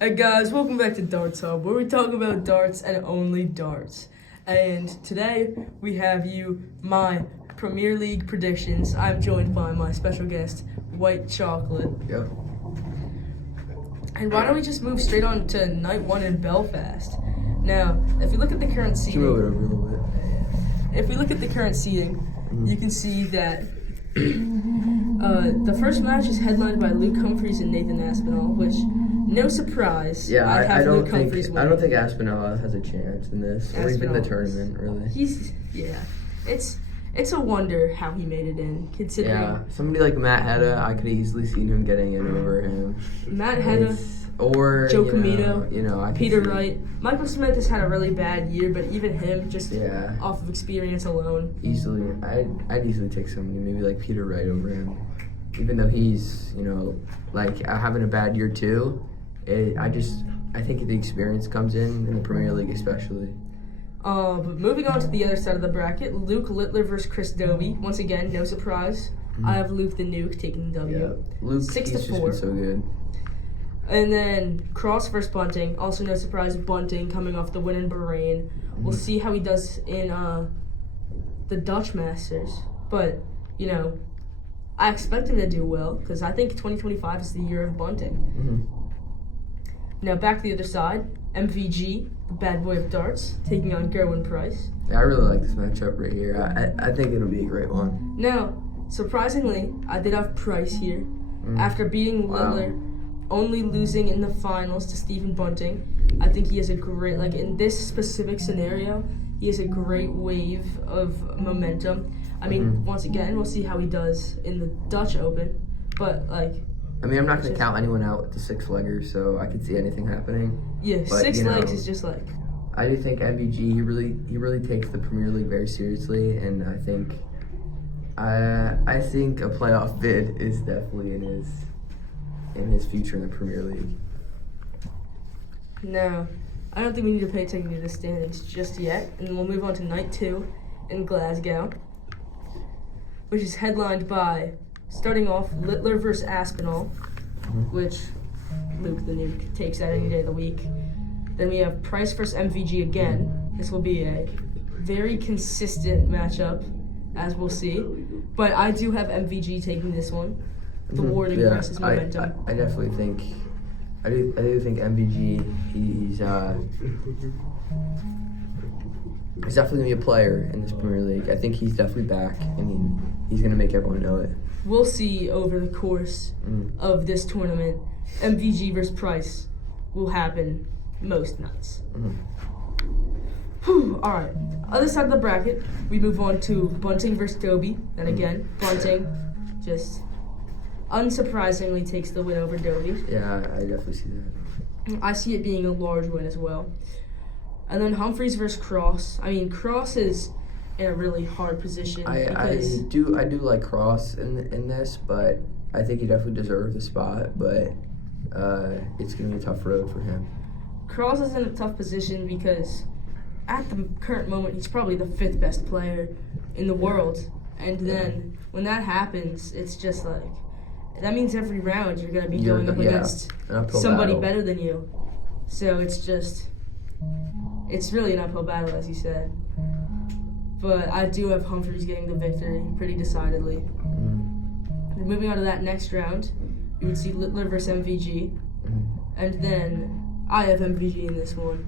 Hey guys, welcome back to Darts Hub, where we talk about darts and only darts. And today we have my Premier League predictions. I'm joined by my special guest, White Chocolate. Yep. And why don't we just move straight on to night one in Belfast? Now, if you look at the current Can you move it seating, over a little bit? if we look at the current seating, you can see that the first match is headlined by Luke Humphries and Nathan Aspinall, which, no surprise, Yeah, I have Luke Humphries winning. I don't think Aspinall has a chance in this, or even the tournament, really. It's a wonder how he made it in, considering Yeah, somebody like Matt Hedda, I could easily see him getting in over him. Matt Hedda, Or Joe you Camino, know, I could Peter see- Wright. Michael Smith has had a really bad year, but even him, just Yeah, off of experience alone. easily. I'd easily take somebody maybe like Peter Wright over him, even though he's like having a bad year too. I think the experience comes in the Premier League especially. But moving on to the other side of the bracket, Luke Littler versus Chris Dobie. Once again, no surprise. I have Luke the Nuke taking the W. Yeah, Luke 6-4. he's just been so good. And then Cross versus Bunting. Also no surprise, Bunting coming off the win in Bahrain. We'll see how he does in the Dutch Masters. But, I expect him to do well because I think 2025 is the year of Bunting. Mm-hmm. Now back to the other side, MVG, the bad boy of darts, taking on Gerwin Price. Yeah, I really like this matchup right here. I think it'll be a great one. Now, surprisingly, I did have Price here. After beating Wow. Littler, only losing in the finals to Stephen Bunting, I think he has a great, in this specific scenario, he has a great wave of momentum. I mean, once again, we'll see how he does in the Dutch Open, but, I'm not going to count anyone out with the six-legger, so I could see anything happening. yeah, But, six legs is just I do think MVG, he really takes the Premier League very seriously, and I think a playoff bid is definitely in his future in the Premier League. No, I don't think we need to pay attention to the standings just yet. And then we'll move on to night two in Glasgow, which is headlined by, starting off, Littler versus Aspinall, which Luke the Nuke takes that any day of the week. Then we have Price versus MVG again. This will be a very consistent matchup, as we'll see. But I do have MVG taking this one. The Warding versus momentum. I definitely think I do think MVG he's definitely gonna be a player in this Premier League. I think he's definitely back. He's gonna make everyone know it. We'll see over the course of this tournament. MVG versus Price will happen most nights. Whew, all right. Other side of the bracket, we move on to Bunting versus Dobie. And again, Bunting just unsurprisingly takes the win over Dobie. Yeah, I definitely see that. I see it being a large win as well. And then Humphries versus Cross. I mean, Cross is in a really hard position. I do like Cross in this, but I think he definitely deserves the spot. But it's gonna be a tough road for him. Cross is in a tough position because at the current moment he's probably the fifth best player in the world. And then when that happens, it's just that means every round you're gonna be going up against an uphill somebody battle. better than you. So it's really an uphill battle, as you said. But I do have Humphries getting the victory pretty decidedly. And moving on to that next round, you would see Littler versus MVG. And then I have MVG in this one.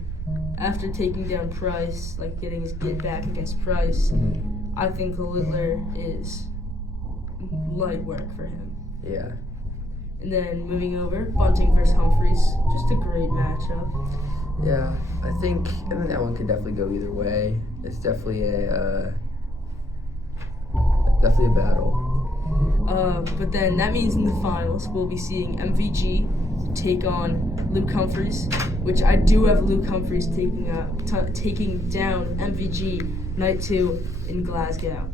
After taking down Price, getting his get back against Price, I think Littler is light work for him. Yeah. And then moving over, Bunting versus Humphries. Just a great matchup. Yeah, I think that one could definitely go either way. It's definitely a battle. But then that means in the finals, we'll be seeing MVG take on Luke Humphries, which I do have Luke Humphries taking down MVG night 2 in Glasgow.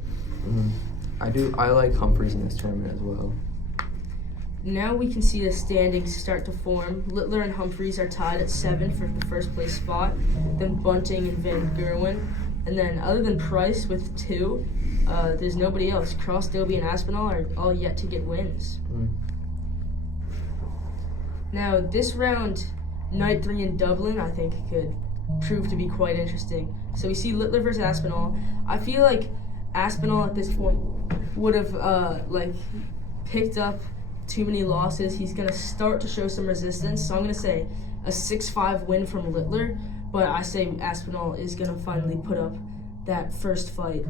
I like Humphries in this tournament as well. Now we can see the standings start to form. Littler and Humphries are tied at 7 for the first place spot. Then Bunting and Van Gerwen. And then other than Price with 2, there's nobody else. Cross, Dobie, and Aspinall are all yet to get wins. Now this round night 3 in Dublin, I think could prove to be quite interesting. So we see Littler versus Aspinall. I feel like Aspinall at this point would have picked up too many losses. He's gonna start to show some resistance. So I'm gonna say a 6-5 win from Littler, but I say Aspinall is gonna finally put up that first fight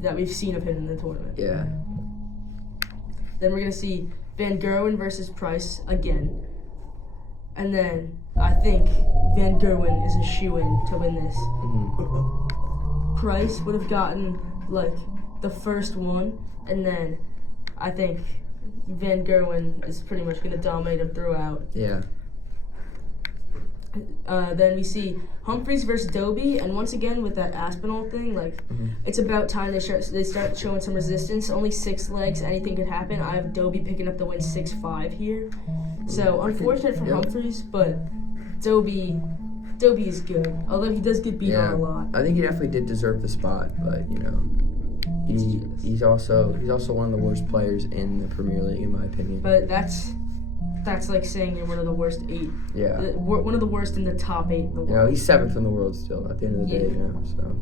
that we've seen of him in the tournament. Yeah. Then we're gonna see Van Gerwen versus Price again. And then I think Van Gerwen is a shoo-in to win this. Mm-hmm. Price would have gotten the first one, and then I think Van Gerwen is pretty much gonna dominate him throughout. Yeah. Then we see Humphreys versus Doby, and once again with that Aspinall thing, it's about time they start showing some resistance. Only 6 legs, anything could happen. I have Doby picking up the win 6-5 here. So unfortunate for Humphreys, but Doby is good. Although he does get beat on a lot. I think he definitely did deserve the spot, but he's also one of the worst players in the Premier League in my opinion. But that's like saying you're one of the worst 8. Yeah. One of the worst in the top 8 in the world. He's 7th in the world still at the end of the day, so.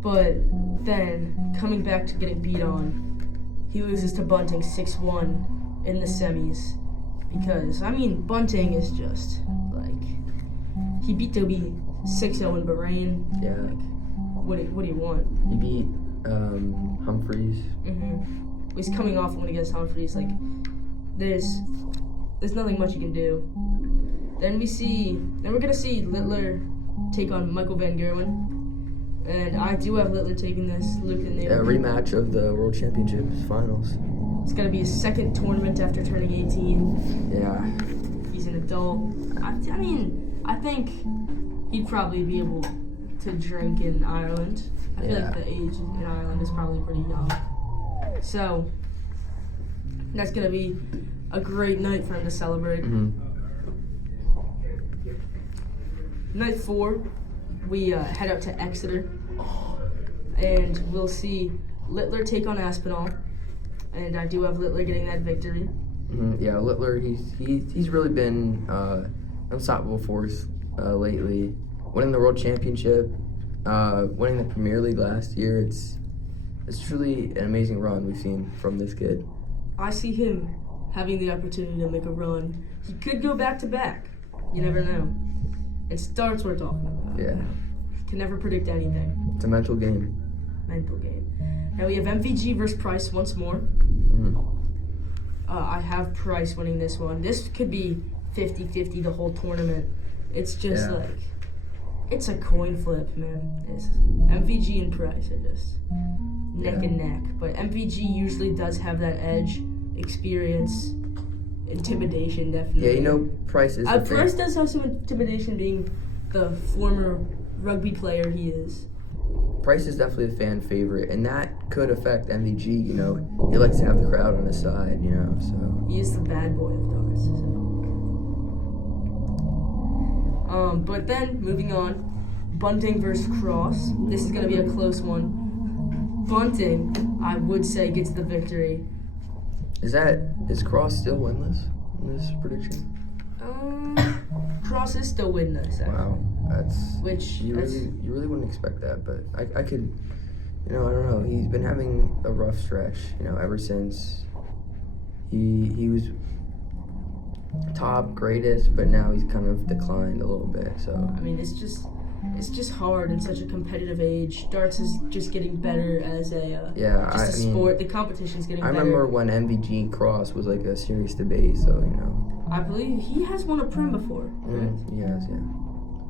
But then, coming back to getting beat on, he loses to Bunting 6-1 in the semis. Because, Bunting is just, he beat Doby 6-0 in Bahrain. Yeah. What do you want? He beat Humphreys. Mm-hmm. He's coming off one against Humphreys. There's nothing much you can do. Then we're gonna see Littler take on Michael Van Gerwen. And I do have Littler taking this. Luke and Yeah, rematch of the World Championships finals. It's gonna be his second tournament after turning 18. Yeah. He's an adult. I think he'd probably be able to drink in Ireland. I feel like the age in Ireland is probably pretty young. So that's gonna be a great night for him to celebrate. Mm-hmm. Night 4, we head out to Exeter, and we'll see Littler take on Aspinall, and I do have Littler getting that victory. Mm-hmm. Yeah, Littler, he's really been unstoppable force lately. Winning the World Championship, winning the Premier League last year, it's truly an amazing run we've seen from this kid. I see him having the opportunity to make a run. He could go back to back. You never know. It starts we're talking about. Yeah. Can never predict anything. It's a mental game. Mental game. Now we have MVG versus Price once more. Mm-hmm. I have Price winning this one. This could be 50-50 the whole tournament. It's just it's a coin flip, man. It's MVG and Price are just neck and neck. But MVG usually does have that edge, experience, intimidation, definitely. Yeah, Price is Price does have some intimidation being the former rugby player he is. Price is definitely a fan favorite, and that could affect MVG, He likes to have the crowd on his side, so. He is the bad boy of darts, so. But then, moving on, Bunting versus Cross. This is going to be a close one. Bunting, I would say, gets the victory. Is Cross still winless in this prediction? Cross is still winless. Wow, you really wouldn't expect that, but I could, I don't know. He's been having a rough stretch, ever since he was top greatest, but now he's kind of declined a little bit. So it's just hard in such a competitive age. Darts is just getting better as a sport. The competition's getting better. I remember when MVG Cross was a serious debate. So I believe he has won a Prem before. Right? He has, yeah.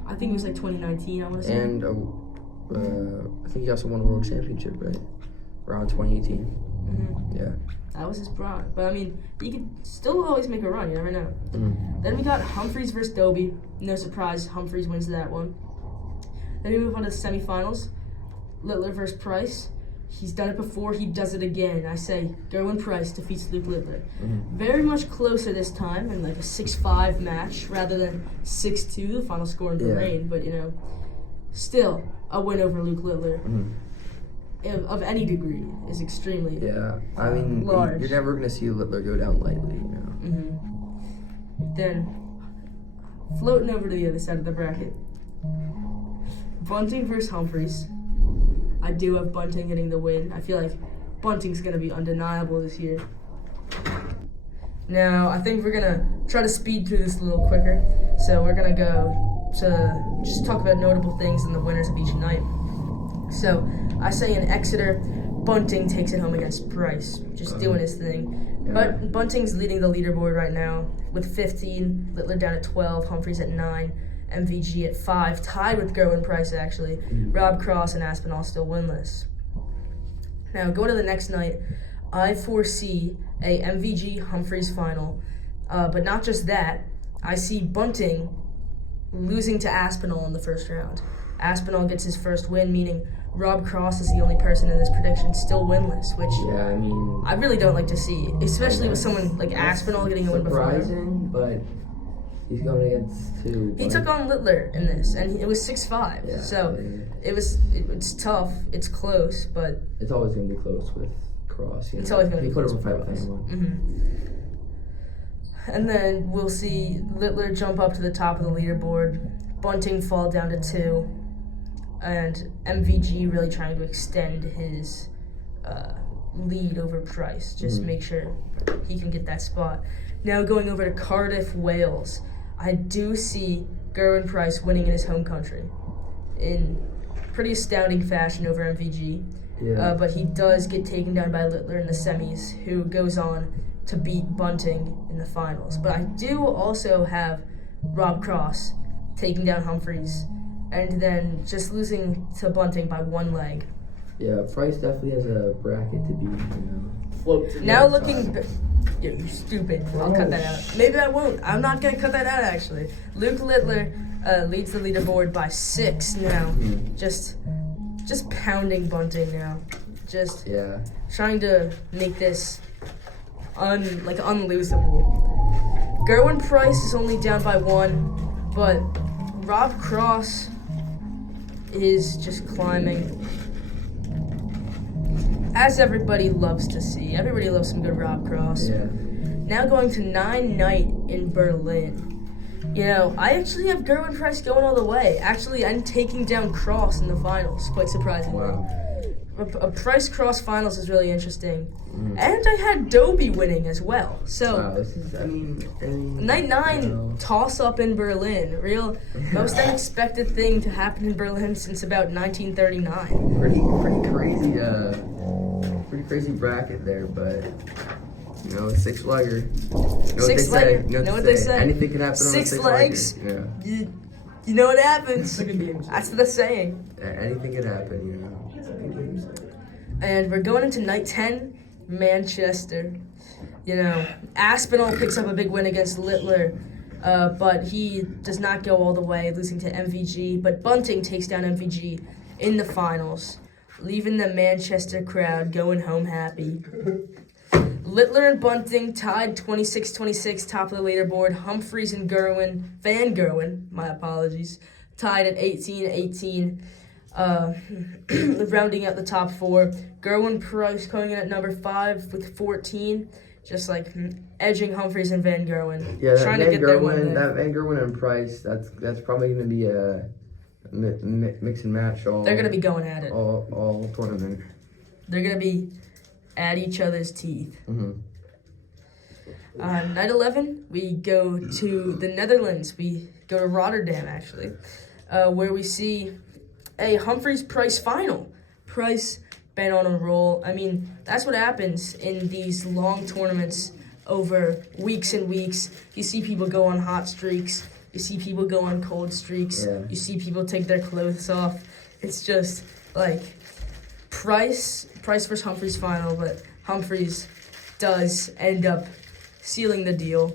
I think it was 2019. I want to say. And I think he also won a World Championship, right? Around 2018. Mm-hmm. Yeah. That was his prime. But he could still always make a run. You never know. Mm-hmm. Then we got Humphreys versus Doby. No surprise, Humphreys wins that one. Then we move on to the semifinals. Littler versus Price. He's done it before. He does it again. I say Gerwin Price defeats Luke Littler. Mm-hmm. Very much closer this time, in a 6-5 match rather than 6-2, the final score in Bahrain. But still a win over Luke Littler. Mm-hmm. Of any degree is extremely large. You're never gonna see Littler go down lightly. Mm-hmm. Then floating over to the other side of the bracket. Bunting versus Humphreys. I do have Bunting getting the win. I feel like Bunting's going to be undeniable this year. Now, I think we're going to try to speed through this a little quicker. So we're going to go to just talk about notable things and the winners of each night. So I say in Exeter, Bunting takes it home against Price, just doing his thing. Yeah. But Bunting's leading the leaderboard right now with 15, Littler down at 12, Humphreys at 9, MVG at 5, tied with Gerwin Price actually. Rob Cross and Aspinall still winless. Now, going to the next night, I foresee a MVG Humphreys final. But not just that, I see Bunting losing to Aspinall in the first round. Aspinall gets his first win, meaning Rob Cross is the only person in this prediction still winless, which Yeah, I mean, I really don't like to see, especially with someone like Aspinall getting a win before. surprising, but he's going against two. He took on Littler in this, and it was 6-5. Yeah, So yeah. it's tough, it's close, but It's always going to be close with Cross. it's always going to be He put close up a with fight with Cross. anyone. And then we'll see Littler jump up to the top of the leaderboard, Bunting fall down to 2, and MVG really trying to extend his lead over Price, just make sure he can get that spot. Now going over to Cardiff, Wales, I do see Gerwin Price winning in his home country in pretty astounding fashion over MVG. Yeah. But he does get taken down by Littler in the semis, who goes on to beat Bunting in the finals. But I do also have Rob Cross taking down Humphreys and then just losing to Bunting by 1 leg. Yeah, Price definitely has a bracket to beat, Float to the Now outside. looking... Yo, you stupid. I'll cut that out. Maybe I won't. I'm not going to cut that out, actually. Luke Littler leads the leaderboard by 6 now. Just pounding Bunting now. Just Yeah. trying to make this unlosable. Gerwin Price is only down by 1, but Rob Cross is just climbing. As everybody loves to see. Everybody loves some good Rob Cross. Yeah. Now going to 9 night in Berlin. You know, I actually have Gerwin Price going all the way. Actually, I'm taking down Cross in the finals, quite surprisingly. Wow. A Price Cross finals is really interesting. And I had Doby winning as well. So, Wow, this is, I mean night 9 you know. toss up in Berlin. Real most unexpected thing to happen in Berlin since about 1939. Pretty crazy bracket there, but you know, 6-legger. Six-legger. Know what they say? Anything can happen on a 6 6-legger. legs. Yeah. You know what happens. It's a good game. That's the saying. Anything can happen, you know. And we're going into night 10, Manchester. You know, Aspinall picks up a big win against Littler, but he does not go all the way, losing to MVG. But Bunting takes down MVG in the finals, leaving the Manchester crowd going home happy. Littler and Bunting tied 26-26, top of the leaderboard. Humphreys and Van Gerwen, my apologies, tied at 18-18. Rounding out the top 4, Gerwin Price coming in at number 5 with 14, just like edging Humphreys and Van Gerwen. Yeah, that trying Van to get their win Gerwen, there. that Van Gerwen and Price, that's probably going to be a mix and match all. They're gonna be going at it. all tournament. They're gonna be at each other's teeth. Mhm. Night 11, we go to the Netherlands. We go to Rotterdam, actually, where we see a Humphreys-Price final. Price been on a roll. I mean, that's what happens in these long tournaments over weeks and weeks. You see people go on hot streaks. You see people go on cold streaks. Yeah. You see people take their clothes off. It's just like Price versus Humphreys final, but Humphreys does end up sealing the deal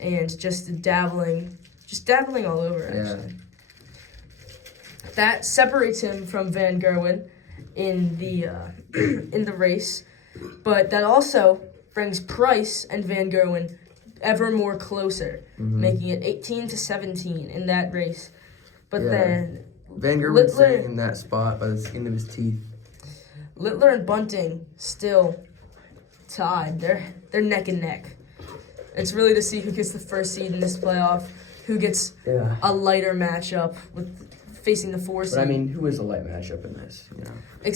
and just dabbling all over, actually. That separates him from Van Gerwen in the in the race, but that also brings Price and Van Gerwen ever more closer, making it 18-17 in that race. But Yeah. then Van Gerwen Littler- sitting in that spot by the skin of his teeth. Littler and Bunting still tied. They're neck and neck. It's really to see who gets the first seed in this playoff. who gets Yeah. a lighter matchup with facing the 4 seed. But I mean, who is a light matchup in this? You know.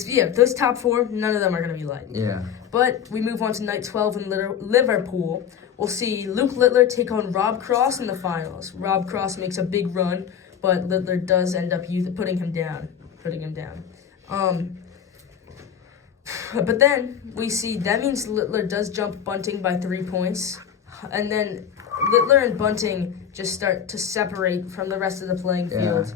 Yeah, those top 4, none of them are going to be light. Yeah. But we move on to night 12 in Liverpool. We'll see Luke Littler take on Rob Cross in the finals. Rob Cross makes a big run, but Littler does end up putting him down. But then we see that means Littler does jump Bunting by 3 points. And then Littler and Bunting just start to separate from the rest of the playing field. Yeah.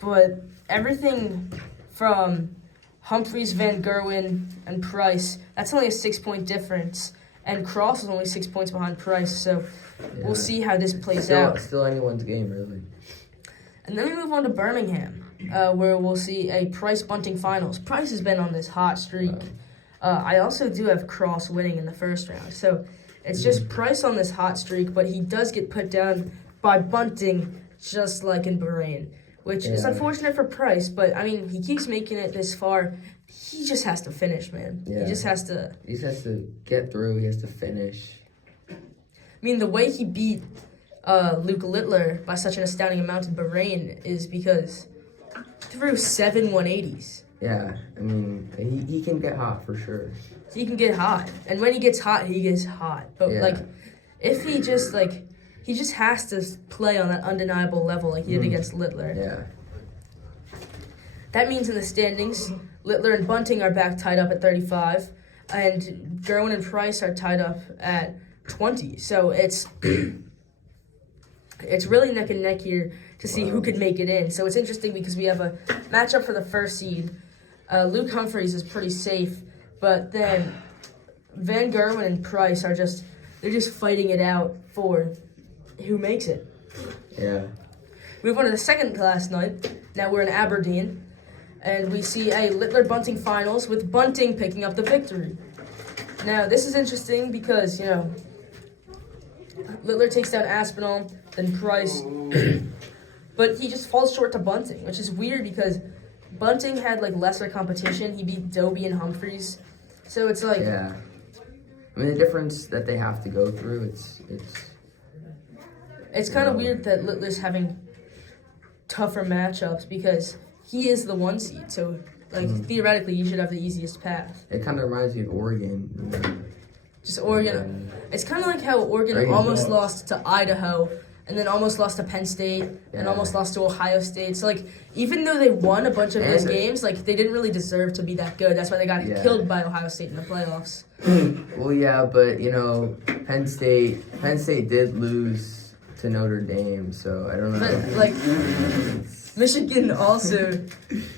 But everything from Humphries, Van Gerwen, and Price, that's only a 6-point difference. And Cross is only 6 points behind Price, so we'll see how this plays out. Still anyone's game, really. And then we move on to Birmingham, where we'll see a Price-Bunting finals. Price has been on this hot streak. I also do have Cross winning in the first round. So it's just Price on this hot streak, but he does get put down by Bunting, just like in Bahrain, which is unfortunate for Price, but, I mean, he keeps making it this far. He just has to finish, man. Yeah. He just has to get through. He has to finish. I mean, the way he beat Luke Littler by such an astounding amount in Bahrain is because he threw 7 180s. Yeah, I mean, he can get hot for sure. He can get hot. And when he gets hot, he gets hot. But, if he just, he just has to play on that undeniable level like he did against Littler. Yeah. That means in the standings, Littler and Bunting are back tied up at 35, and Gerwin and Price are tied up at 20. So it's really neck and neck here to see who could make it in. So it's interesting because we have a matchup for the first seed. Luke Humphries is pretty safe, but then Van Gerwen and Price are just fighting it out for who makes it. Yeah. Move on to the second last night. Now we're in Aberdeen, and we see a Littler-Bunting finals with Bunting picking up the victory. Now, this is interesting because, Littler takes down Aspinall, then Price, but he just falls short to Bunting, which is weird because Bunting had, lesser competition. He beat Doby and Humphries, so it's like... Yeah. I mean, the difference that they have to go through, It's kind of weird that Littler's having tougher matchups because he is the 1 seed, so theoretically he should have the easiest path. It kind of reminds me of Oregon. Just Oregon. It's kind of like how Oregon almost lost to Idaho and then almost lost to Penn State and almost lost to Ohio State. So even though they won a bunch of those games, they didn't really deserve to be that good. That's why they got killed by Ohio State in the playoffs. Well, yeah, but Penn State did lose to Notre Dame, so I don't know. But Michigan also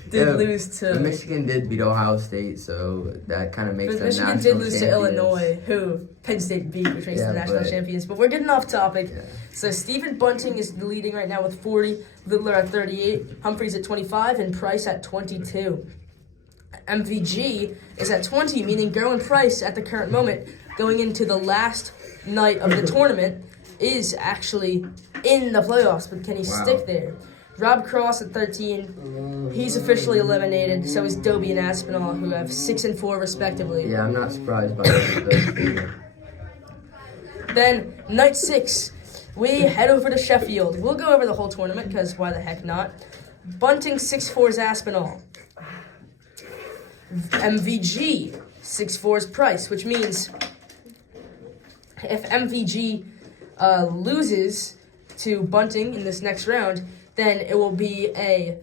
did lose to... Michigan did beat Ohio State, so that kind of makes them national champions. Michigan did lose to Illinois, who Penn State beat, which makes them national champions. But we're getting off topic. Yeah. So Stephen Bunting is leading right now with 40, Littler at 38, Humphries at 25, and Price at 22. MVG is at 20, meaning Gerwin Price at the current moment, going into the last night of the tournament, is actually in the playoffs, but can he stick there? Rob Cross at 13, he's officially eliminated, so is Doby and Aspinall, who have 6 and 4 respectively. Yeah, I'm not surprised by those. Then, night 6, we head over to Sheffield. We'll go over the whole tournament, because why the heck not? Bunting 6-4's Aspinall. MVG 6-4's Price, which means if MVG loses to Bunting in this next round, then it will be a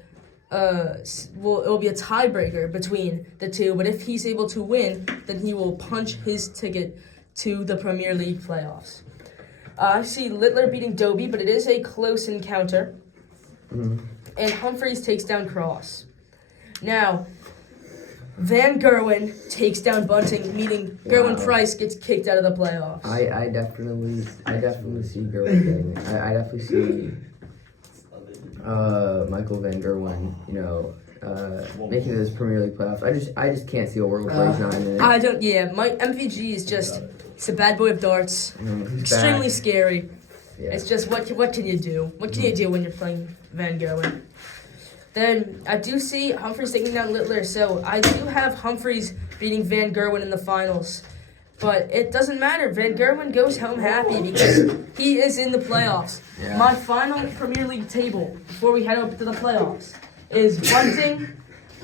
tiebreaker between the two. But if he's able to win, then he will punch his ticket to the Premier League playoffs. I see Littler beating Doby, but it is a close encounter. Mm-hmm. And Humphries takes down Cross. Now, Van Gerwen takes down Bunting, meaning Gerwin Price gets kicked out of the playoffs. I definitely see Gerwin getting it. I definitely see Michael Van Gerwen, making this Premier League playoffs. I just can't see a world where he's not in it. I don't. Yeah, my MVG is just it's a bad boy of darts. Extremely scary. Yeah. It's just what can you do? What can you do when you're playing Van Gerwen? Then I do see Humphries taking down Littler, so I do have Humphries beating Van Gerwen in the finals. But it doesn't matter. Van Gerwen goes home happy because he is in the playoffs. Yeah. My final Premier League table before we head up to the playoffs is Bunting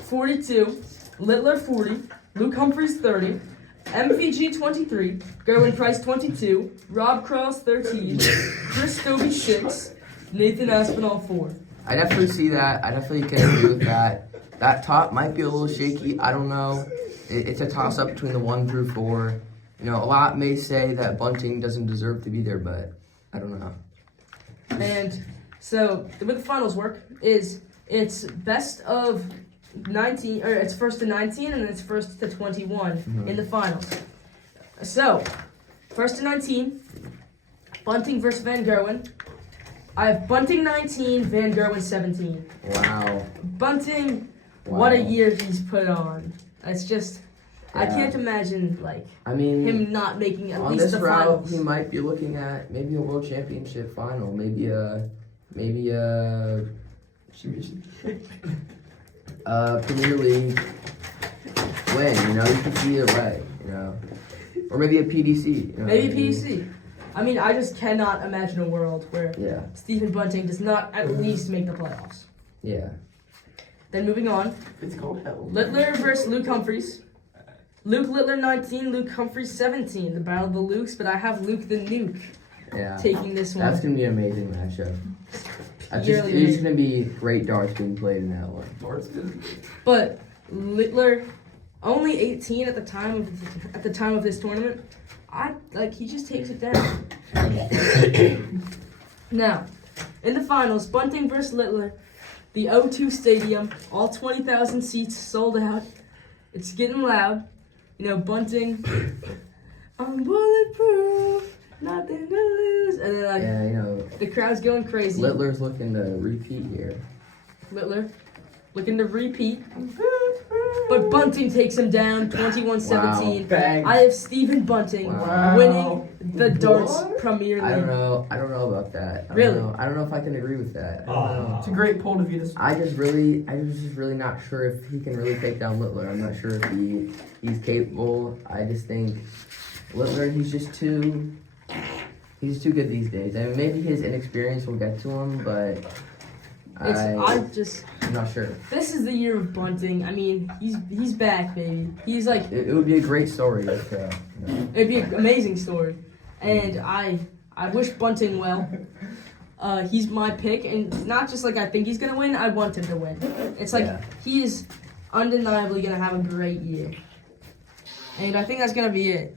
42, Littler 40, Luke Humphries 30, MVG 23, Gerwin Price 22, Rob Cross 13, Chris Scobie 6, Nathan Aspinall 4. I definitely see that. I definitely can agree with that. That top might be a little shaky. I don't know. It's a toss-up between the 1 through 4. You know, a lot may say that Bunting doesn't deserve to be there, but I don't know. And so the way the finals work is it's best of 19, or it's first to 19, and then it's first to 21 in the finals. So, first to 19, Bunting versus Van Gerwen. I have Bunting 19, Van Gerwen 17. Wow. Bunting, Wow. what a year he's put on. It's just, I Yeah. can't imagine like I mean, him not making at on least this the route, finals. he might be looking at maybe a World Championship final, maybe a Premier League win. You know, you can see either way. You know, or maybe a PDC. You know Maybe what I mean? PDC. I mean, I just cannot imagine a world where Yeah, Stephen Bunting does not at least make the playoffs. yeah. Then moving on, It's called hell. Littler versus Luke Humphries. Luke Littler 19, Luke Humphries 17. The battle of the Lukes, but I have Luke the Nuke Yeah, taking this one. that's gonna be an amazing matchup. That's just, Yearly it's gonna be great darts being played in that one. Darts is But Littler, only 18 at the time of this tournament. He just takes it down. Now, in the finals, Bunting versus Littler, the O2 Stadium, all 20,000 seats sold out. It's getting loud. You know, Bunting, I'm bulletproof, nothing to lose, and then like Yeah, you know, the crowd's going crazy. Littler's looking to repeat here. Littler looking to repeat. But Bunting takes him down 21-17. bang. I have Stephen Bunting Wow. winning the Darts What? Premier League. I don't know about that. Really? I don't know if I can agree with that. I don't know. It's a great point of view. I was just really not sure if he can really take down Littler. I'm not sure if he's capable. I just think Littler, he's just too good these days. I mean, maybe his inexperience will get to him, but I'm not sure. This is the year of Bunting. I mean, he's back, baby. He's like, It would be a great story. You know. it'd be an amazing story, and I wish Bunting well. He's my pick, and not just like I think he's gonna win. I want him to win. It's like Yeah. he is undeniably gonna have a great year, and I think that's gonna be it.